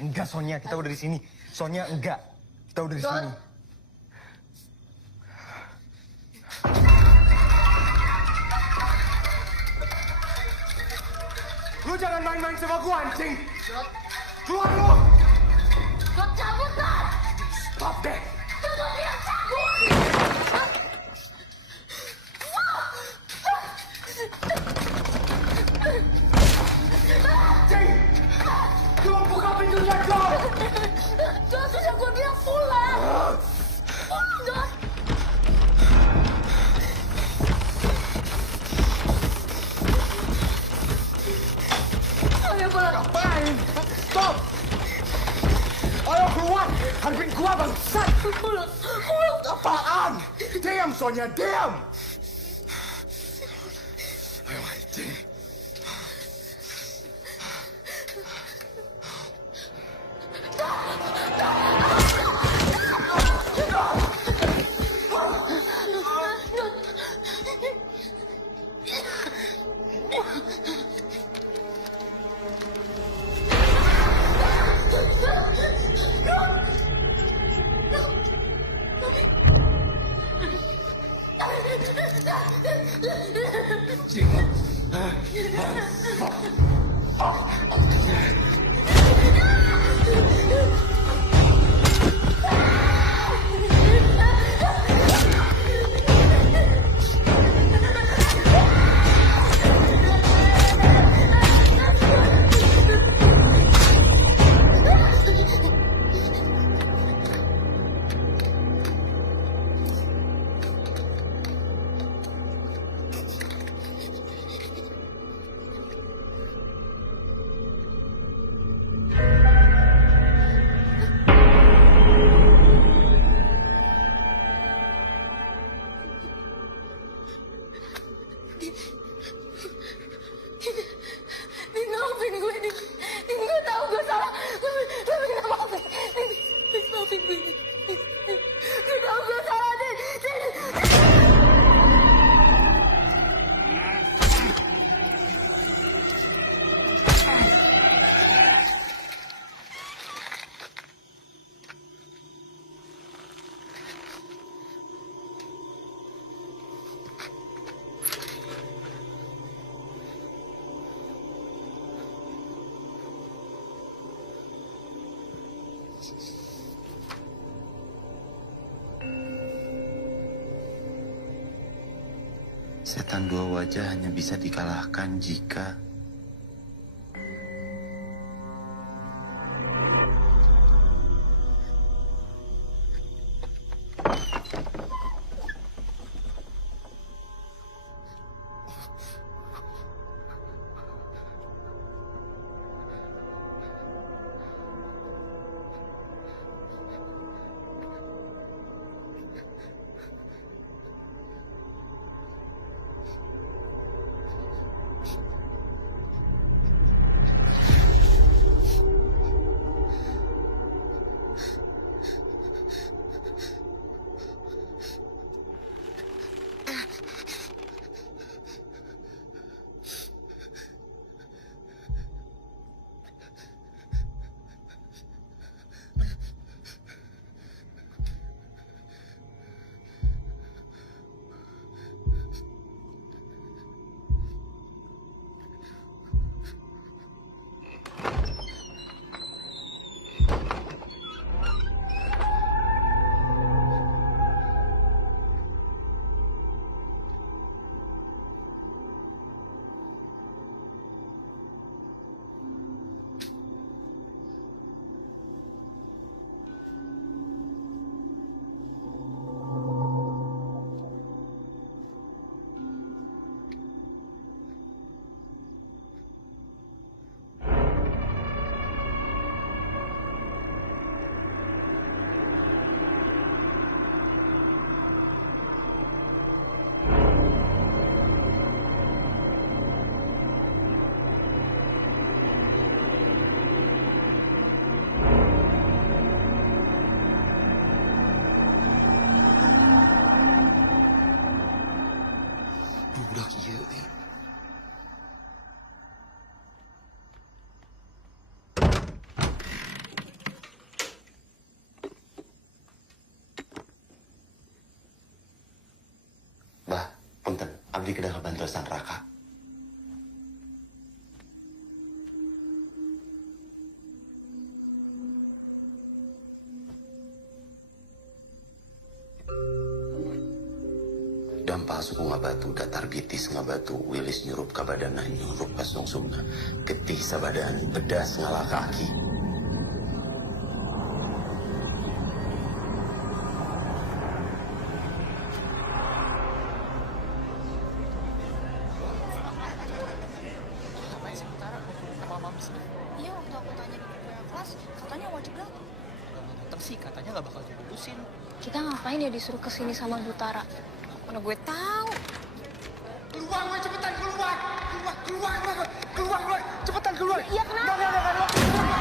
enggak, Sonya. Kita udah di sini. Sonya, enggak. Kita udah di sini. Lu jangan main-main sama gua, anjing! Keluar lu! Dot, cabut, Dot! Stop deh! Dot, dia cabut! Anjing! Lu buka pintunya, Dong! Dot, sudah gua bilang pulang! Pulang, Dot! Ayo pulang! Ngapain? Stop! Ayo keluar! Harapin gua, bangsat! Pulang! Apaan? Diam, Sonya, diam! Ayo, anjing. Setan dua wajah hanya bisa dikalahkan jika budak ieu euy. Bah, punten, abdi kedah bantuan Raka. Dampal suku ngabatu, datar bitis ngabatu, wilis nyurup ka badanna, nyurup ka sungsungna, getih sabadan, bedas ngalah kaki. Iya, waktu aku tanya di grup kelas, katanya wajib datang. Datang sih, katanya nggak bakal dilulusin. Kita ngapain ya disuruh kesini sama Butara? Mana gue tahu. Keluar, woi, cepetan keluar! Keluar, cepetan keluar! Iya, kenapa? Enggak.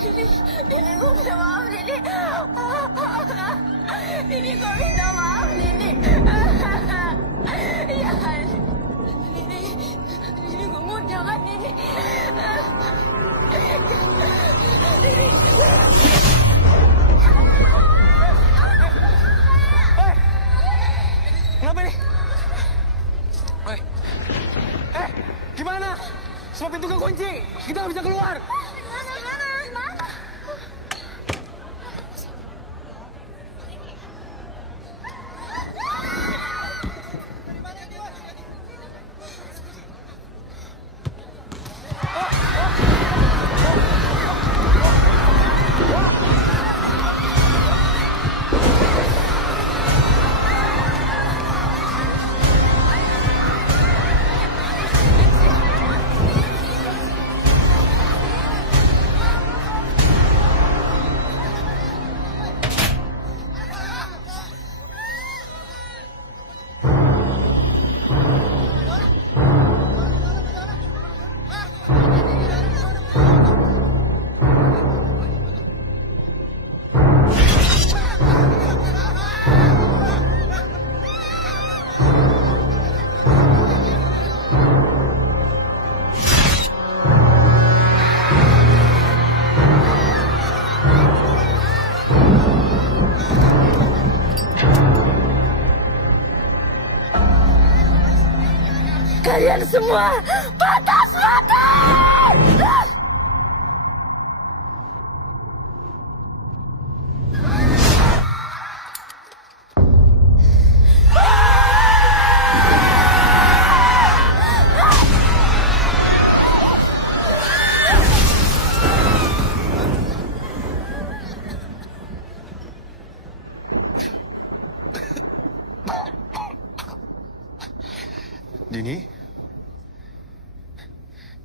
Sini. Ini gue minta maaf, Nini. Nini, gue minta maaf, Nini. Ya kan? Nini, gue mau jangan, Nini. Kenapa nih? Gimana? Semua pintu kekunci. Kita nggak bisa keluar. Kalian semua pantas mati!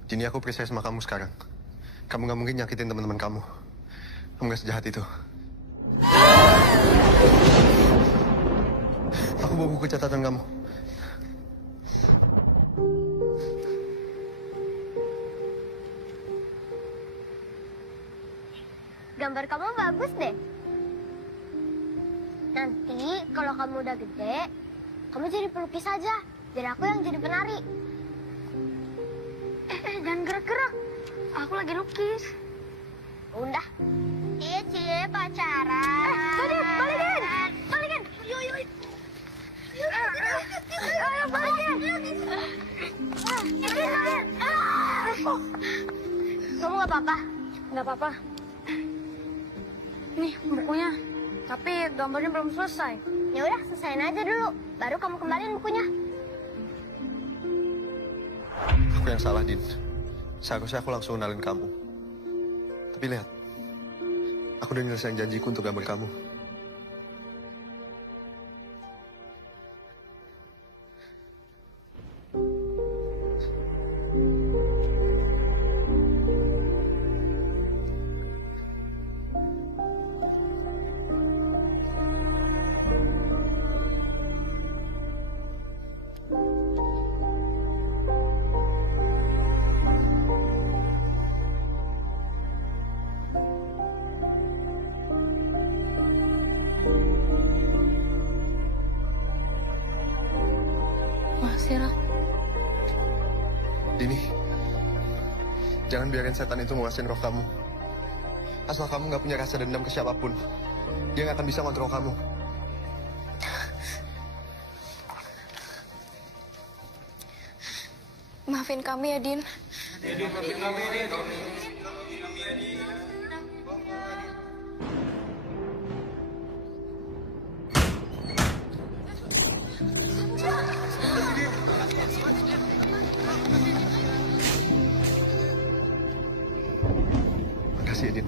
Dini, aku percaya sama kamu sekarang. Kamu gak mungkin nyakitin teman-teman kamu. Kamu gak sejahat itu. Aku bawa buku catatan kamu. Gambar kamu bagus deh. Nanti kalau kamu udah gede, kamu jadi pelukis aja. Biar aku yang jadi penari. Jangan gerak-gerak. Aku lagi lukis. Udah. Cie pacaran. Tadi balikin. Balikin. Yuk. Ayo balikin. Kamu gak apa-apa? Nggak apa-apa. Nih bukunya. Tapi gambarnya belum selesai. Ya udah, selesain aja dulu. Baru kamu kembaliin bukunya. Aku yang salah, Din. Seharusnya aku langsung kenalin kamu. Tapi lihat, aku udah nyelesain janjiku untuk gambar kamu. Makasih, Rak. Dini, jangan biarin setan itu menguasain roh kamu. Asal kamu nggak punya rasa dendam ke siapapun, dia nggak akan bisa ngontrol kamu. Maafin kami ya, Din. Maafin kami ya, Din. Makasih ya, Din.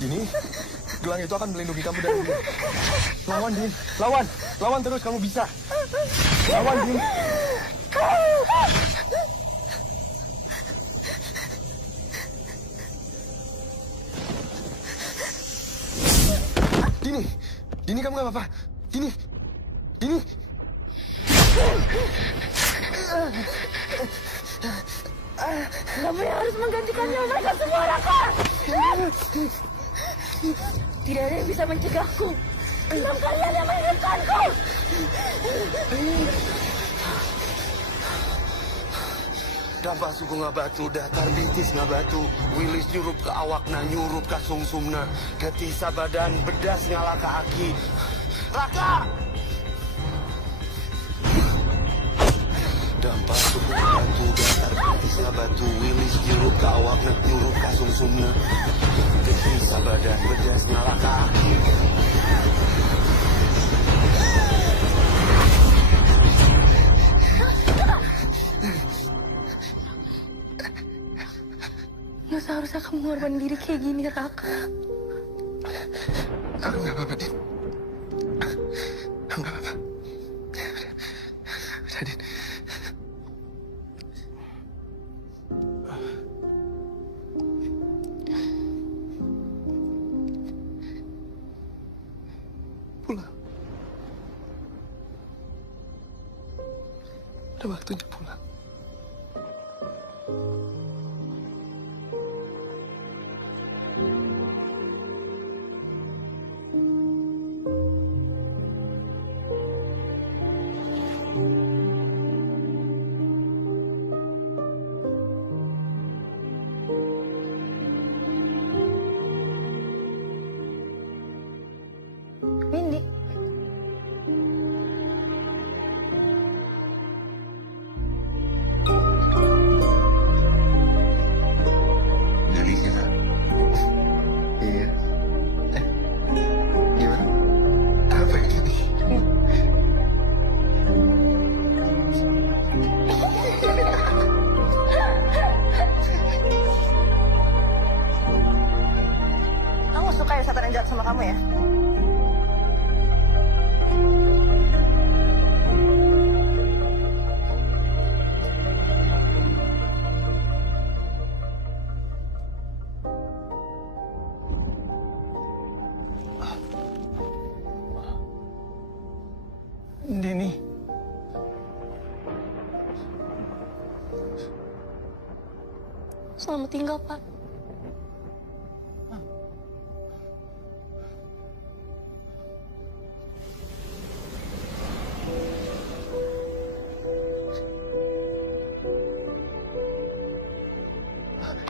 Dini, gelang itu akan melindungi kamu dari dia. Lawan, Din. Lawan. Lawan terus, kamu bisa. Lawan, Din. Dini. Dini, kamu gak apa-apa. Dini. Dini. Kamu yang harus menggantikannya mereka semua, Raka. Tidak ada yang bisa mencegahku. Enam kalian yang menghidupkanku. Dampak suku ngabatu, datar bitis ngabatu. Wilis nyurup ke awakna, nyurup ke sungsumna. Ketisa badan, bedas ngalah ke aki. Raka! Dampak suku ngabatu, datar bitis ngabatu. Wilis nyurup ke awakna, nyurup ke sungsumna. Ketisa badan, bedas ngalah ke aki. Nggak seharusnya kamu ngorbanin diri kayak gini, Raka. Aku nggak apa-apa, Din. Aku nggak apa-apa. Udah, Din. Pulang. Udah waktunya pulang. Windy. Dari kita. Iya. Gimana? Apa ini? Kamu suka ya setan yang jahat sama kamu ya? Denny. Selamat tinggal, Pak.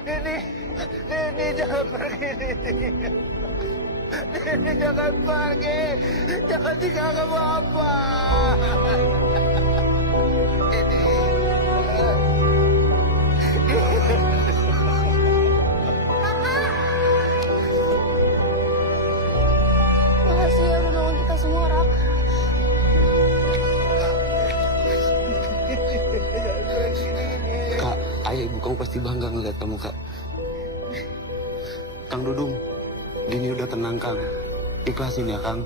Denny jangan pergi, Denny. Denny jangan pergi. Jangan tinggalkan Papa. Makasih ya udah nolong kita semua, Rak. Kak, ayah ibu kamu pasti bangga ngeliat kamu, Kak. Kang Dudung, Dini udah tenang, Kang. Ikhlasin ya, Kang.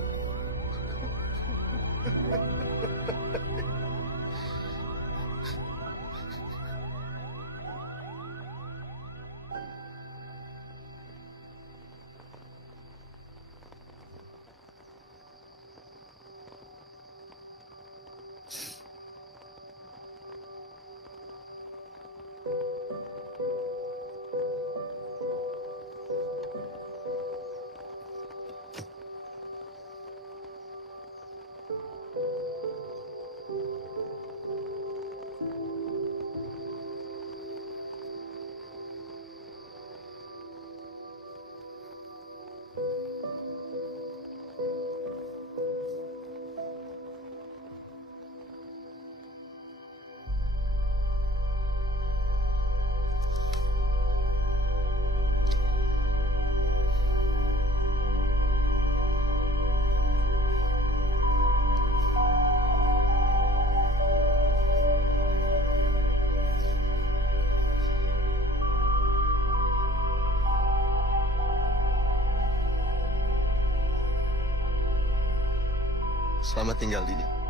Selamat tinggal, Dini.